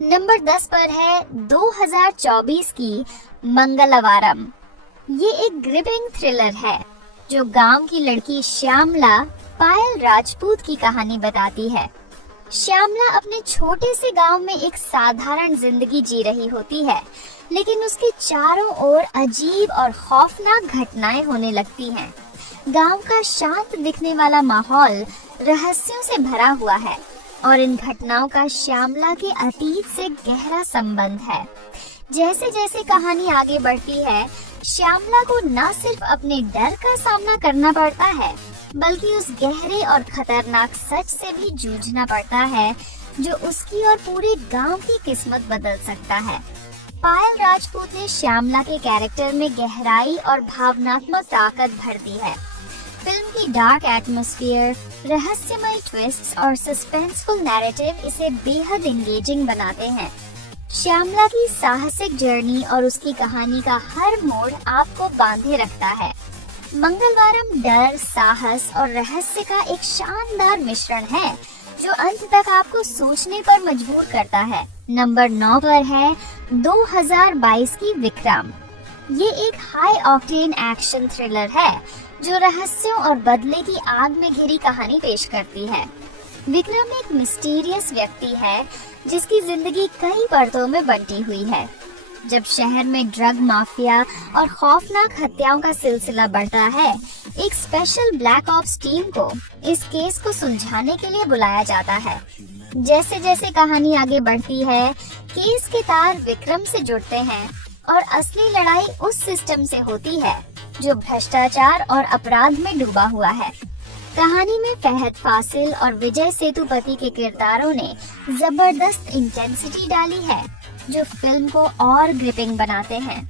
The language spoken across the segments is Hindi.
नंबर 10 पर है 2024 की मंगलवारम। ये एक ग्रिपिंग थ्रिलर है जो गांव की लड़की श्यामला पायल राजपूत की कहानी बताती है। श्यामला अपने छोटे से गांव में एक साधारण जिंदगी जी रही होती है, लेकिन उसके चारों ओर अजीब और खौफनाक घटनाएं होने लगती हैं। गांव का शांत दिखने वाला माहौल रहस्यों से भरा हुआ है और इन घटनाओं का श्यामला के अतीत से गहरा संबंध है। जैसे जैसे कहानी आगे बढ़ती है, श्यामला को न सिर्फ अपने डर का सामना करना पड़ता है, बल्कि उस गहरे और खतरनाक सच से भी जूझना पड़ता है जो उसकी और पूरे गांव की किस्मत बदल सकता है। पायल राजपूत ने श्यामला के कैरेक्टर में गहराई और भावनात्मक ताकत भर दी है। फिल्म की डार्क एटमॉस्फेयर, रहस्यमय ट्विस्ट्स और सस्पेंसफुल नैरेटिव इसे बेहद एंगेजिंग बनाते हैं। श्यामला की साहसिक जर्नी और उसकी कहानी का हर मोड़ आपको बांधे रखता है। मंगलवारम डर, साहस और रहस्य का एक शानदार मिश्रण है जो अंत तक आपको सोचने पर मजबूर करता है। नंबर 9 पर है 2022 की विक्रम। ये एक हाई ऑक्टेन एक्शन थ्रिलर है जो रहस्यों और बदले की आग में घिरी कहानी पेश करती है। विक्रम एक मिस्टीरियस व्यक्ति है जिसकी जिंदगी कई परतों में बंटी हुई है। जब शहर में ड्रग माफिया और खौफनाक हत्याओं का सिलसिला बढ़ता है, एक स्पेशल ब्लैक ऑप्स टीम को इस केस को सुलझाने के लिए बुलाया जाता है। जैसे जैसे कहानी आगे बढ़ती है, केस के तार विक्रम से जुड़ते हैं और असली लड़ाई उस सिस्टम से होती है जो भ्रष्टाचार और अपराध में डूबा हुआ है। कहानी में फहद फासिल और विजय सेतुपति के किरदारों ने जबरदस्त इंटेंसिटी डाली है जो फिल्म को और ग्रिपिंग बनाते हैं।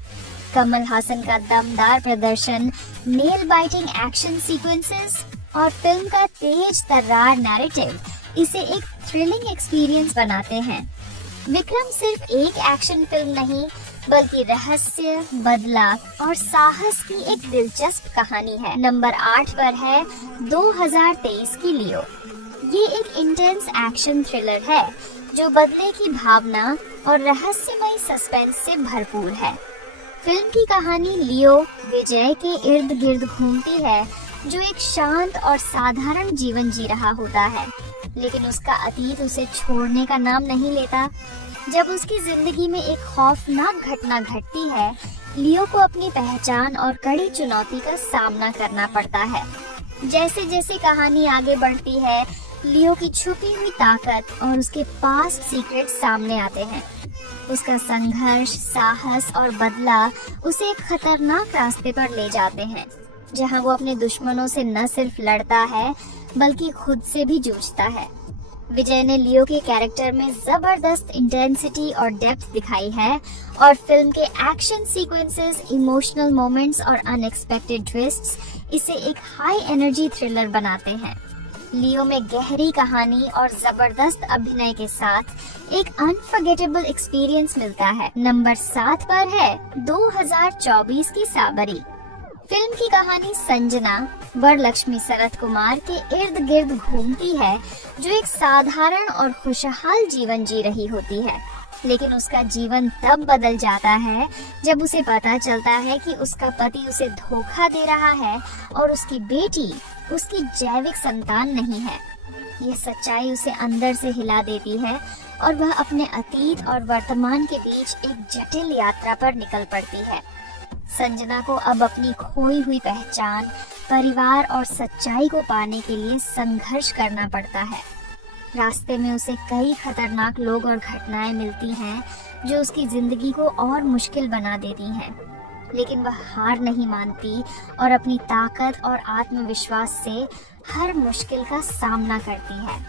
कमल हासन का दमदार प्रदर्शन, नेल बाइटिंग एक्शन सीक्वेंसेस और फिल्म का तेज तर्रार नैरेटिव इसे एक थ्रिलिंग एक्सपीरियंस बनाते हैं। विक्रम सिर्फ एक एक्शन फिल्म नहीं, बल्कि रहस्य, बदलाव और साहस की एक दिलचस्प कहानी है। नंबर 8 पर है 2023 की लियो। ये एक इंटेंस एक्शन थ्रिलर है जो बदले की भावना और रहस्यमय सस्पेंस से भरपूर है। फिल्म की कहानी लियो विजय के इर्द गिर्द घूमती है, जो एक शांत और साधारण जीवन जी रहा होता है, लेकिन उसका अतीत उसे छोड़ने का नाम नहीं लेता। जब उसकी जिंदगी में एक खौफनाक घटना घटती है, लियो को अपनी पहचान और कड़ी चुनौती का सामना करना पड़ता है। जैसे जैसे कहानी आगे बढ़ती है, लियो की छुपी हुई ताकत और उसके पास्ट सीक्रेट सामने आते हैं। उसका संघर्ष, साहस और बदला उसे एक खतरनाक रास्ते पर ले जाते हैं, जहां वो अपने दुश्मनों से न सिर्फ लड़ता है, बल्कि खुद से भी जूझता है। विजय ने लियो के कैरेक्टर में जबरदस्त इंटेंसिटी और डेप्थ दिखाई है और फिल्म के एक्शन सीक्वेंसेस, इमोशनल मोमेंट्स और अनएक्सपेक्टेड ट्विस्ट्स इसे एक हाई एनर्जी थ्रिलर बनाते हैं। लियो में गहरी कहानी और जबरदस्त अभिनय के साथ एक अनफॉरगेटेबल एक्सपीरियंस मिलता है। नंबर 7 पर है 2024 की साबरी। फिल्म की कहानी संजना वरलक्ष्मी शरत कुमार के इर्द गिर्द घूमती है, जो एक साधारण और खुशहाल जीवन जी रही होती है, लेकिन उसका जीवन तब बदल जाता है जब उसे पता चलता है कि उसका पति उसे धोखा दे रहा है और उसकी बेटी उसकी जैविक संतान नहीं है। ये सच्चाई उसे अंदर से हिला देती है और वह अपने अतीत और वर्तमान के बीच एक जटिल यात्रा पर निकल पड़ती है। संजना को अब अपनी खोई हुई पहचान, परिवार और सच्चाई को पाने के लिए संघर्ष करना पड़ता है। रास्ते में उसे कई खतरनाक लोग और घटनाएं मिलती हैं जो उसकी जिंदगी को और मुश्किल बना देती हैं, लेकिन वह हार नहीं मानती और अपनी ताकत और आत्मविश्वास से हर मुश्किल का सामना करती है।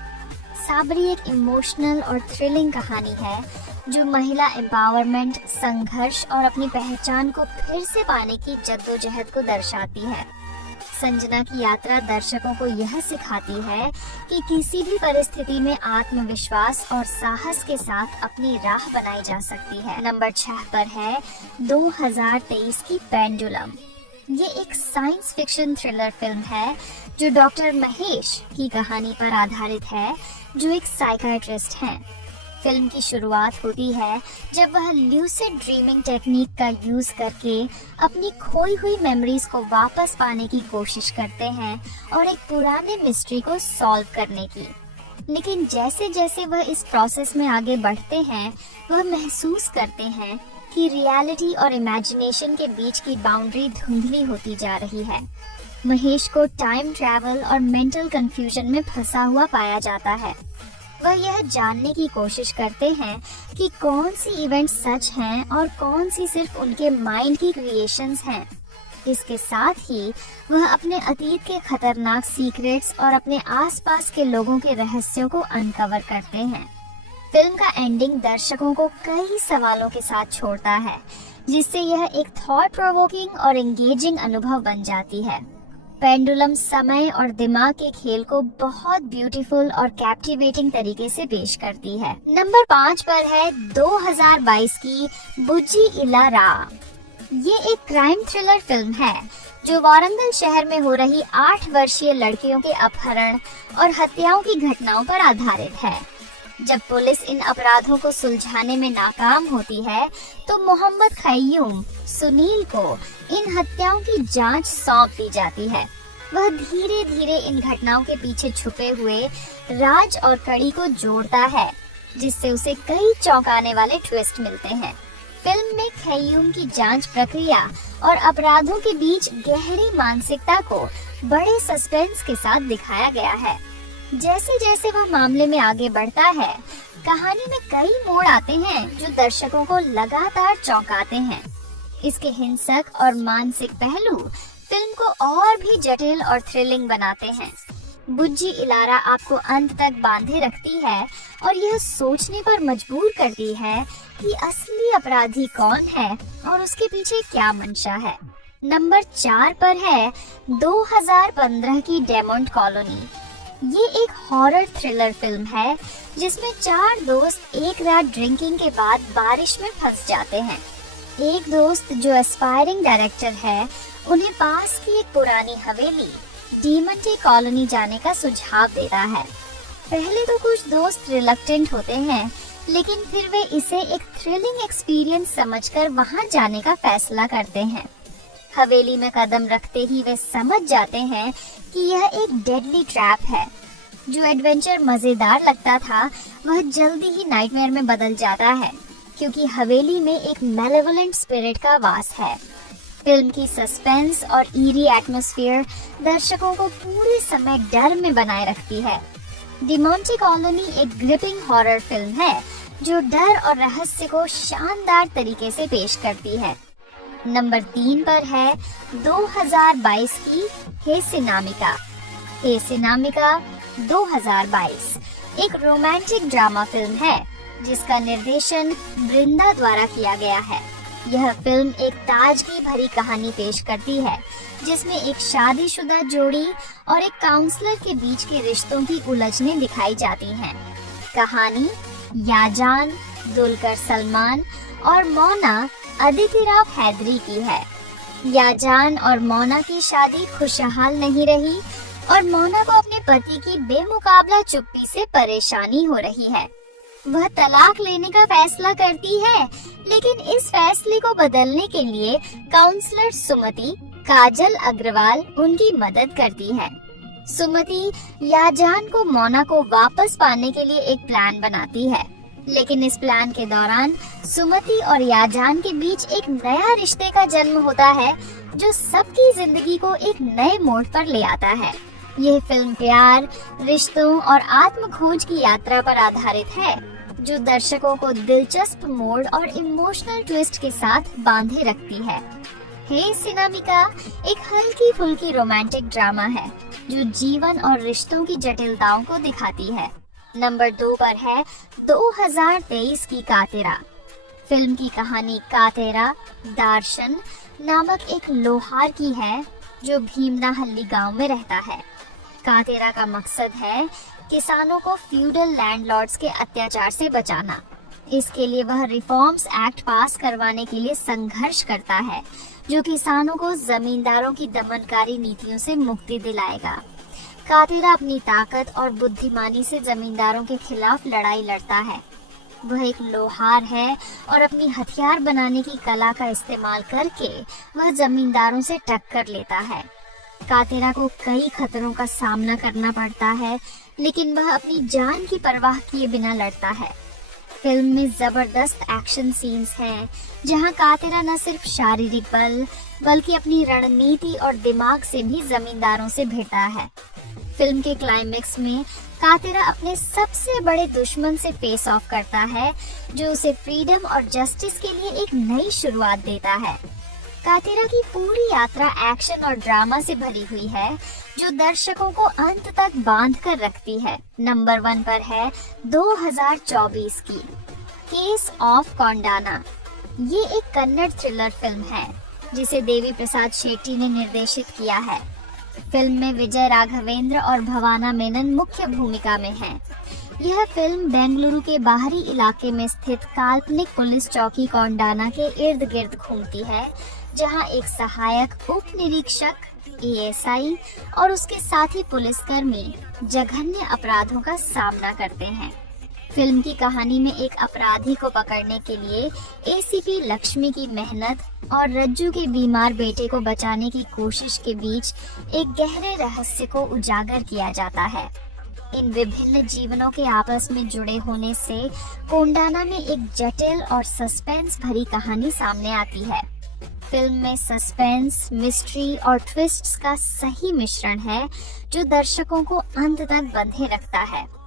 साबरी एक इमोशनल और थ्रिलिंग कहानी है जो महिला एम्पावरमेंट, संघर्ष और अपनी पहचान को फिर से पाने की जद्दोजहद को दर्शाती है। संजना की यात्रा दर्शकों को यह सिखाती है कि किसी भी परिस्थिति में आत्मविश्वास और साहस के साथ अपनी राह बनाई जा सकती है। नंबर 6 पर है 2023 की पेंडुलम। ये एक साइंस फिक्शन थ्रिलर फिल्म है जो डॉक्टर महेश की कहानी पर आधारित है, जो एक साइकियाट्रिस्ट हैं। फिल्म की शुरुआत होती है जब वह ल्यूसिड ड्रीमिंग टेक्निक का यूज करके अपनी खोई हुई मेमोरीज को वापस पाने की कोशिश करते हैं और एक पुराने मिस्ट्री को सॉल्व करने की। लेकिन जैसे जैसे वह इस प्रोसेस में आगे बढ़ते हैं, वह महसूस करते हैं कि रियलिटी और इमेजिनेशन के बीच की बाउंड्री धुंधली होती जा रही है। महेश को टाइम ट्रैवल और मेंटल कंफ्यूजन में फंसा हुआ पाया जाता है। वह यह जानने की कोशिश करते हैं कि कौन सी इवेंट सच हैं और कौन सी सिर्फ उनके माइंड की क्रिएशंस हैं। इसके साथ ही वह अपने अतीत के खतरनाक सीक्रेट्स और अपने आसपास के लोगों के रहस्यों को अनकवर करते हैं। फिल्म का एंडिंग दर्शकों को कई सवालों के साथ छोड़ता है, जिससे यह एक थॉट प्रोवोकिंग और एंगेजिंग अनुभव बन जाती है। पेंडुलम समय और दिमाग के खेल को बहुत ब्यूटीफुल और कैप्टिवेटिंग तरीके से पेश करती है। नंबर 5 पर है 2022 की बुज्जी इलारा। ये एक क्राइम थ्रिलर फिल्म है जो वारंगल शहर में हो रही 8 वर्षीय लड़कियों के अपहरण और हत्याओं की घटनाओं पर आधारित है। जब पुलिस इन अपराधों को सुलझाने में नाकाम होती है, तो मोहम्मद खय्यूम सुनील को इन हत्याओं की जांच सौंप दी जाती है। वह धीरे धीरे इन घटनाओं के पीछे छुपे हुए राज और कड़ी को जोड़ता है, जिससे उसे कई चौंकाने वाले ट्विस्ट मिलते हैं। फिल्म में खय्यूम की जांच प्रक्रिया और अपराधों के बीच गहरी मानसिकता को बड़े सस्पेंस के साथ दिखाया गया है। जैसे जैसे वह मामले में आगे बढ़ता है, कहानी में कई मोड़ आते हैं जो दर्शकों को लगातार चौंकाते हैं। इसके हिंसक और मानसिक पहलू फिल्म को और भी जटिल और थ्रिलिंग बनाते हैं। बुज्जी इलारा आपको अंत तक बांधे रखती है और यह सोचने पर मजबूर करती है कि असली अपराधी कौन है और उसके पीछे क्या मंशा है। नंबर 4 पर है 2015 की डेमोंट कॉलोनी। ये एक हॉरर थ्रिलर फिल्म है जिसमें 4 दोस्त एक रात ड्रिंकिंग के बाद बारिश में फंस जाते हैं। एक दोस्त जो एस्पायरिंग डायरेक्टर है, उन्हें पास की एक पुरानी हवेली डीमंटे कॉलोनी जाने का सुझाव देता है। पहले तो कुछ दोस्त रिलक्टेंट होते हैं, लेकिन फिर वे इसे एक थ्रिलिंग एक्सपीरियंस समझकर वहां जाने का फैसला करते हैं। हवेली में कदम रखते ही वे समझ जाते हैं कि यह एक डेडली ट्रैप है। जो एडवेंचर मजेदार लगता था, वह जल्दी ही नाइटमेयर में बदल जाता है, क्योंकि हवेली में एक मैलेवोलेंट स्पिरिट का वास है। फिल्म की सस्पेंस और ईरी एटमॉस्फेयर दर्शकों को पूरे समय डर में बनाए रखती है। डीमंटे कॉलोनी एक ग्रिपिंग हॉरर फिल्म है जो डर और रहस्य को शानदार तरीके से पेश करती है। नंबर 3 पर है 2022 की हे सिनामिका। हे सिनामिका 2022 एक रोमांटिक ड्रामा फिल्म है जिसका निर्देशन वृंदा द्वारा किया गया है। यह फिल्म एक ताजगी भरी कहानी पेश करती है जिसमें एक शादीशुदा जोड़ी और एक काउंसलर के बीच के रिश्तों की उलझनें दिखाई जाती हैं। कहानी याजान, दुलकर सलमान और मोना अदिति राव हैदरी की है। याजान और मोना की शादी खुशहाल नहीं रही और मोना को अपने पति की बेमुकाबला चुप्पी से परेशानी हो रही है। वह तलाक लेने का फैसला करती है, लेकिन इस फैसले को बदलने के लिए काउंसलर सुमति काजल अग्रवाल उनकी मदद करती है। सुमति याजान को मोना को वापस पाने के लिए एक प्लान बनाती है, लेकिन इस प्लान के दौरान सुमति और याजान के बीच एक नया रिश्ते का जन्म होता है जो सबकी जिंदगी को एक नए मोड़ पर ले आता है। यह फिल्म प्यार, रिश्तों और आत्म खोज की यात्रा पर आधारित है जो दर्शकों को दिलचस्प मोड़ और इमोशनल ट्विस्ट के साथ बांधे रखती है। हे सिनामिका एक हल्की फुल्की रोमांटिक ड्रामा है जो जीवन और रिश्तों की जटिलताओं को दिखाती है। नंबर 2 पर है 2023 की कातेरा। फिल्म की कहानी कातेरा दार्शन नामक एक लोहार की है जो भीमनाहल्ली गांव में रहता है। कातेरा का मकसद है किसानों को फ्यूडल लैंडलॉर्ड्स के अत्याचार से बचाना। इसके लिए वह रिफॉर्म्स एक्ट पास करवाने के लिए संघर्ष करता है जो किसानों को जमींदारों की दमनकारी नीतियों से मुक्ति दिलाएगा। कातेरा अपनी ताकत और बुद्धिमानी से जमींदारों के खिलाफ लड़ाई लड़ता है। वह एक लोहार है और अपनी हथियार बनाने की कला का इस्तेमाल करके वह जमींदारों से टक्कर लेता है। कातेरा को कई खतरों का सामना करना पड़ता है, लेकिन वह अपनी जान की परवाह किए बिना लड़ता है। फिल्म में जबरदस्त एक्शन सीन्स हैं, जहां कातेरा न सिर्फ शारीरिक बल बल्कि अपनी रणनीति और दिमाग से भी जमींदारों से भिड़ता है। फिल्म के क्लाइमेक्स में कातेरा अपने सबसे बड़े दुश्मन से फेस ऑफ करता है, जो उसे फ्रीडम और जस्टिस के लिए एक नई शुरुआत देता है। कातेरा की पूरी यात्रा एक्शन और ड्रामा से भरी हुई है, जो दर्शकों को अंत तक बांध कर रखती है। नंबर 1 पर है 2024 की केस ऑफ कोंडाना। ये एक कन्नड़ थ्रिलर फिल्म है, जिसे देवी प्रसाद शेट्टी ने निर्देशित किया है। फिल्म में विजय राघवेंद्र और भवाना मेनन मुख्य भूमिका में हैं। यह फिल्म बेंगलुरु के बाहरी इलाके में स्थित काल्पनिक पुलिस चौकी कोंडाना के इर्द गिर्द घूमती है, जहां एक सहायक उप निरीक्षक एएसआई और उसके साथी पुलिसकर्मी जघन्य अपराधों का सामना करते हैं। फिल्म की कहानी में एक अपराधी को पकड़ने के लिए एसीपी लक्ष्मी की मेहनत और रज्जू के बीमार बेटे को बचाने की कोशिश के बीच एक गहरे रहस्य को उजागर किया जाता है। इन विभिन्न जीवनों के आपस में जुड़े होने से कोंडाना में एक जटिल और सस्पेंस भरी कहानी सामने आती है। फिल्म में सस्पेंस, मिस्ट्री और ट्विस्ट्स का सही मिश्रण है, जो दर्शकों को अंत तक बंधे रखता है।